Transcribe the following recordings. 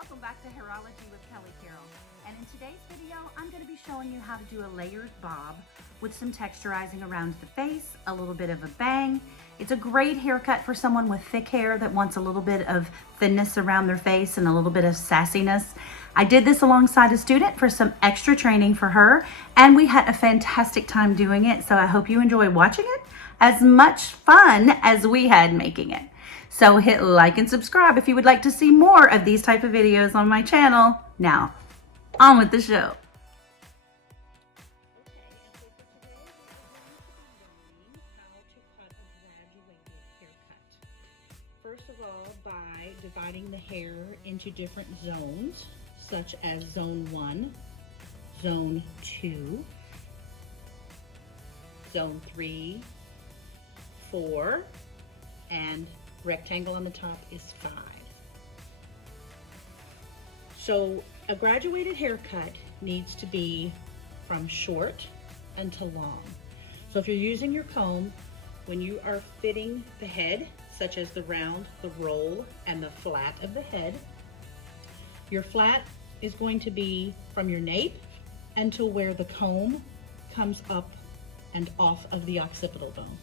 welcome back to Hairology with Kellie Carroll. And in today's video, I'm going to be showing you how to do a layered bob with some texturizing around the face, a little bit of a bang. It's a great haircut for someone with thick hair that wants a little bit of thinness around their face and a little bit of sassiness. I did this alongside a student for some extra training for her, and we had a fantastic time doing it. So I hope you enjoy watching it as much fun as we had making it. So hit like and subscribe if you would like to see more of these type of videos on my channel. Now, on with the show. First of all, by dividing the hair into different zones, such as zone 1, zone 2, zone 3, 4, and rectangle on the top is 5. So a graduated haircut needs to be from short until long. So if you're using your comb, when you are fitting the head, such as the round, the roll, and the flat of the head, your flat is going to be from your nape until where the comb comes up and off of the occipital bone,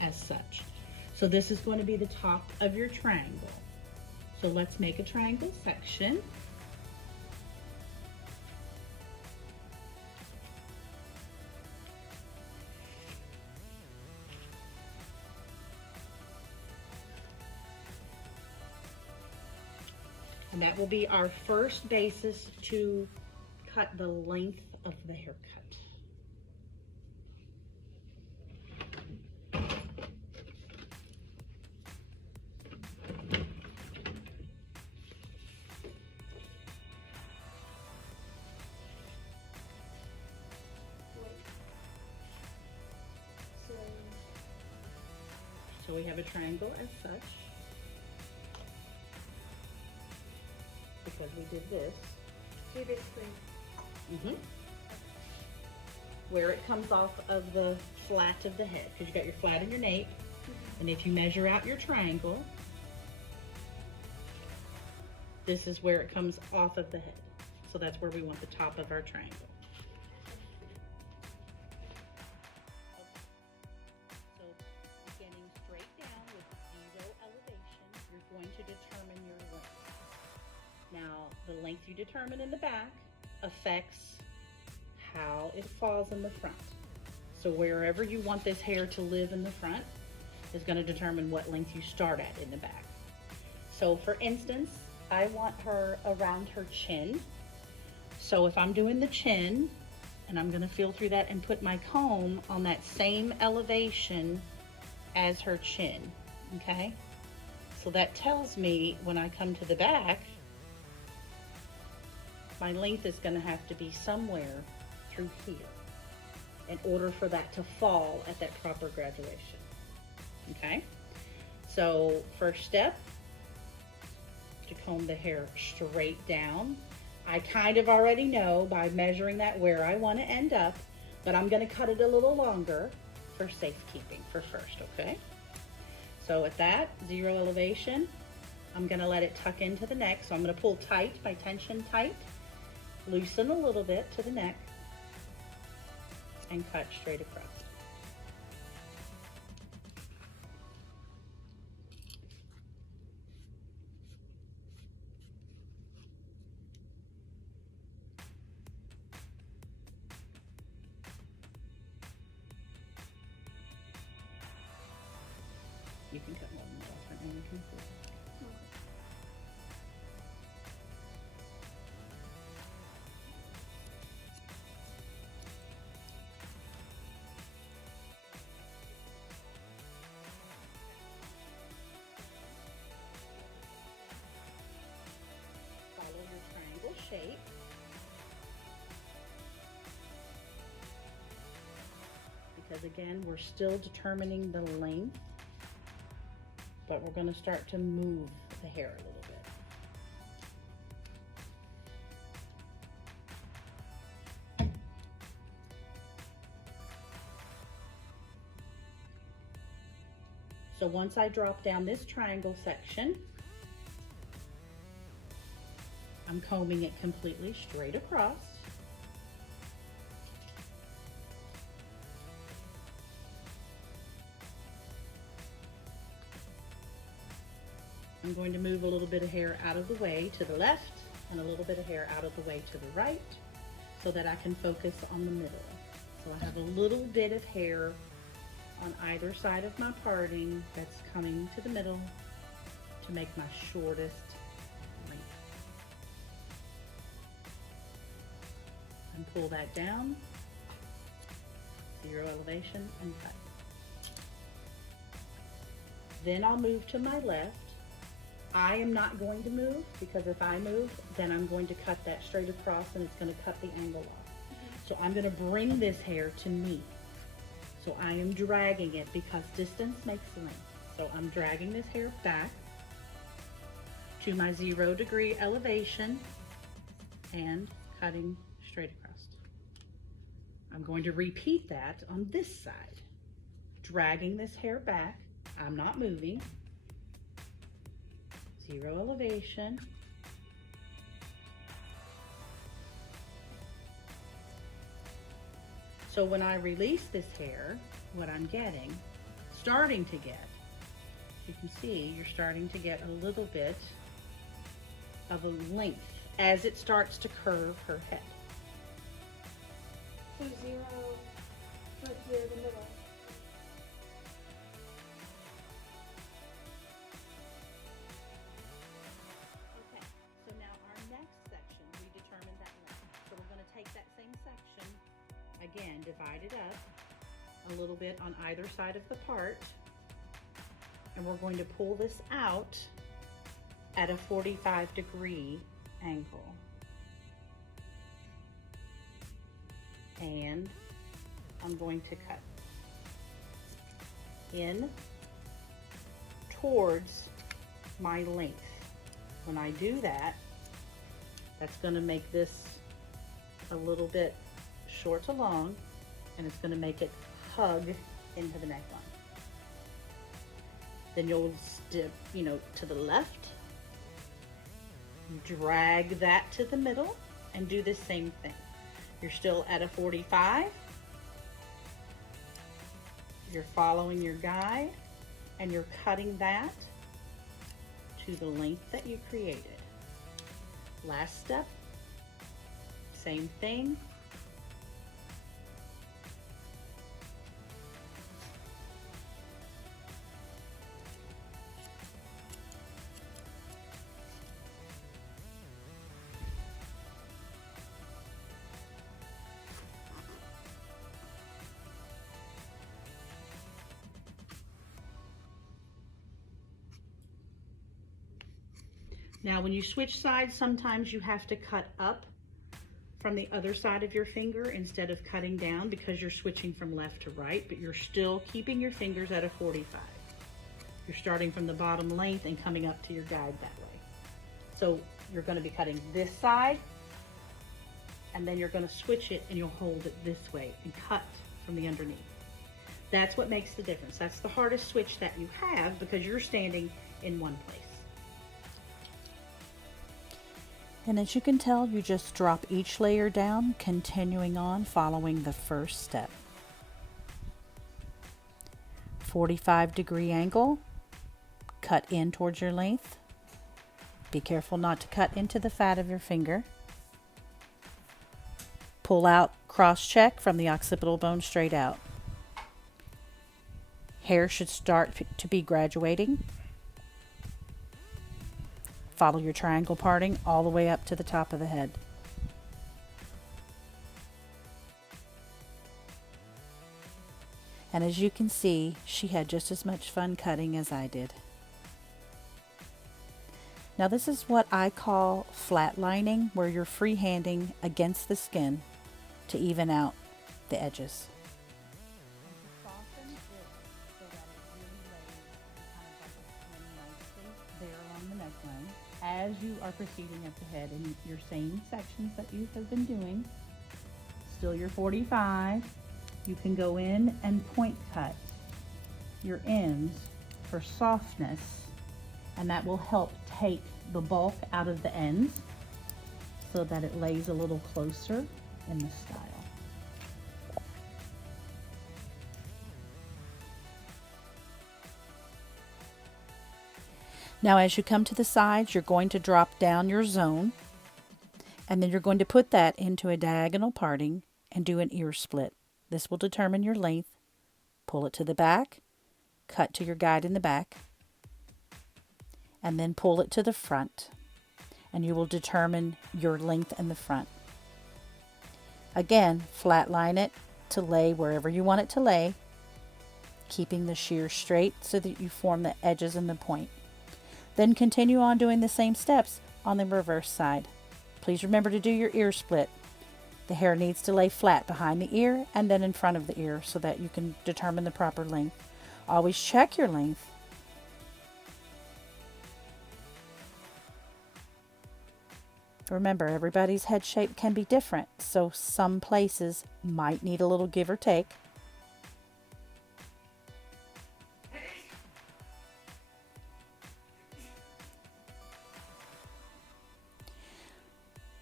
as such. So this is going to be the top of your triangle. So let's make a triangle section. And that will be our first basis to cut the length of the haircut. So we have a triangle as such, because we did this. So basically, Where it comes off of the flat of the head, because you got your flat and your nape, and if you measure out your triangle, this is where it comes off of the head. So that's where we want the top of our triangle. So beginning straight down with 0 elevation, you're going to determine your length. Now, the length you determine in the back affects how it falls in the front. So wherever you want this hair to live in the front is going to determine what length you start at in the back. So for instance, I want her around her chin. So if I'm doing the chin, and I'm going to feel through that and put my comb on that same elevation as her chin, okay? So that tells me when I come to the back, my length is going to have to be somewhere through here in order for that to fall at that proper graduation. Okay? So first step, to comb the hair straight down. I kind of already know by measuring that where I want to end up, but I'm going to cut it a little longer for safekeeping for first, okay? So at that 0 elevation, I'm going to let it tuck into the neck. So I'm going to pull tight, my tension tight, loosen a little bit to the neck, and cut straight across. You can cut more than that, and you can pull. Follow your triangle shape. Because again, we're still determining the length, but we're going to start to move the hair a little bit. So once I drop down this triangle section, I'm combing it completely straight across. I'm going to move a little bit of hair out of the way to the left and a little bit of hair out of the way to the right so that I can focus on the middle. So I have a little bit of hair on either side of my parting that's coming to the middle to make my shortest length. And pull that down, 0 elevation, and cut. Then I'll move to my left. I am not going to move because if I move, then I'm going to cut that straight across and it's going to cut the angle off. So I'm going to bring this hair to me. So I am dragging it because distance makes length. So I'm dragging this hair back to my 0 degree elevation and cutting straight across. I'm going to repeat that on this side, dragging this hair back. I'm not moving. 0 elevation. So when I release this hair, what I'm starting to get, you can see you're starting to get a little bit of a length as it starts to curve her head. So 0 right here in the middle. Okay, so now our next section, we determined that length. So we're going to take that same section, again, divide it up a little bit on either side of the part, and we're going to pull this out at a 45-degree angle. And I'm going to cut in towards my length. When I do that, that's going to make this a little bit short to long, and it's going to make it hug into the neckline. Then you'll step, to the left, drag that to the middle, and do the same thing. You're still at a 45. You're following your guide, and you're cutting that to the length that you created. Last step, same thing. Now, when you switch sides, sometimes you have to cut up from the other side of your finger instead of cutting down because you're switching from left to right, but you're still keeping your fingers at a 45. You're starting from the bottom length and coming up to your guide that way. So you're going to be cutting this side, and then you're going to switch it and you'll hold it this way and cut from the underneath. That's what makes the difference. That's the hardest switch that you have because you're standing in one place. And as you can tell, you just drop each layer down, continuing on following the first step. 45-degree angle, cut in towards your length. Be careful not to cut into the fat of your finger. Pull out, cross-check from the occipital bone straight out. Hair should start to be graduating. Follow your triangle parting all the way up to the top of the head. And as you can see, she had just as much fun cutting as I did. Now this is what I call flatlining, where you're freehanding against the skin to even out the edges. As you are proceeding up the head in your same sections that you have been doing, still your 45, you can go in and point cut your ends for softness, and that will help take the bulk out of the ends so that it lays a little closer in the style. Now as you come to the sides, you're going to drop down your zone, and then you're going to put that into a diagonal parting and do an ear split. This will determine your length. Pull it to the back, cut to your guide in the back, and then pull it to the front, and you will determine your length in the front. Again, flatline it to lay wherever you want it to lay, keeping the shear straight so that you form the edges and the point. Then continue on doing the same steps on the reverse side. Please remember to do your ear split. The hair needs to lay flat behind the ear and then in front of the ear so that you can determine the proper length. Always check your length. Remember, everybody's head shape can be different, so some places might need a little give or take.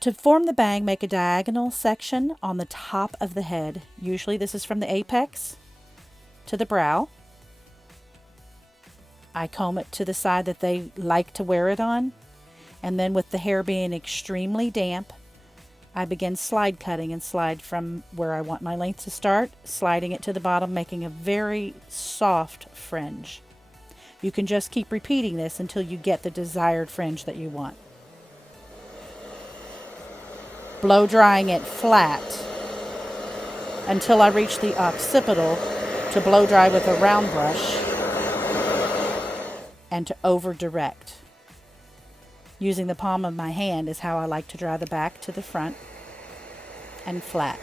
To form the bang, make a diagonal section on the top of the head. Usually this is from the apex to the brow. I comb it to the side that they like to wear it on. And then with the hair being extremely damp, I begin slide cutting and slide from where I want my length to start, sliding it to the bottom, making a very soft fringe. You can just keep repeating this until you get the desired fringe that you want. Blow drying it flat until I reach the occipital to blow dry with a round brush and to over direct. Using the palm of my hand is how I like to dry the back to the front and flat.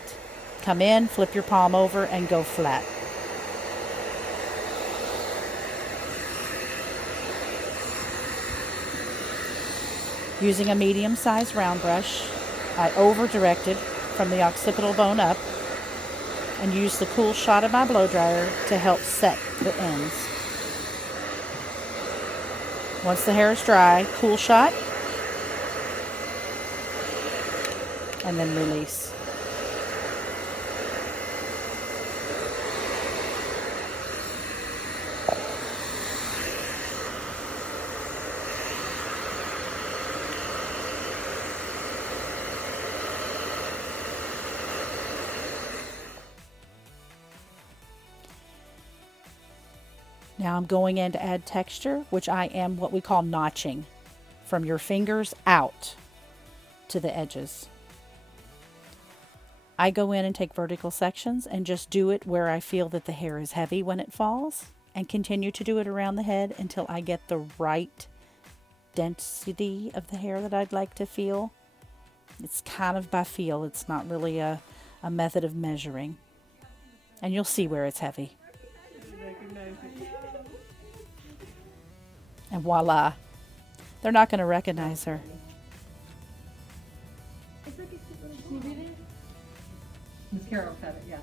Come in, flip your palm over and go flat. Using a medium-sized round brush, I over-directed from the occipital bone up and used the cool shot of my blow dryer to help set the ends. Once the hair is dry, cool shot, and then release. Now I'm going in to add texture, which I am what we call notching, from your fingers out to the edges. I go in and take vertical sections and just do it where I feel that the hair is heavy when it falls, and continue to do it around the head until I get the right density of the hair that I'd like to feel. It's kind of by feel. It's not really a method of measuring. And you'll see where it's heavy. And voila, they're not going to recognize her. You did it? Miss Carroll said it, yeah.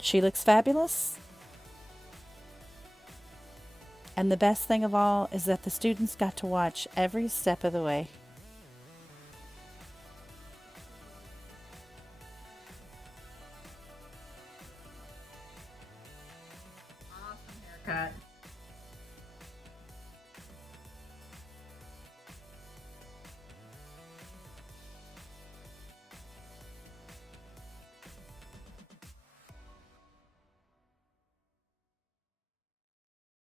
She looks fabulous. And the best thing of all is that the students got to watch every step of the way.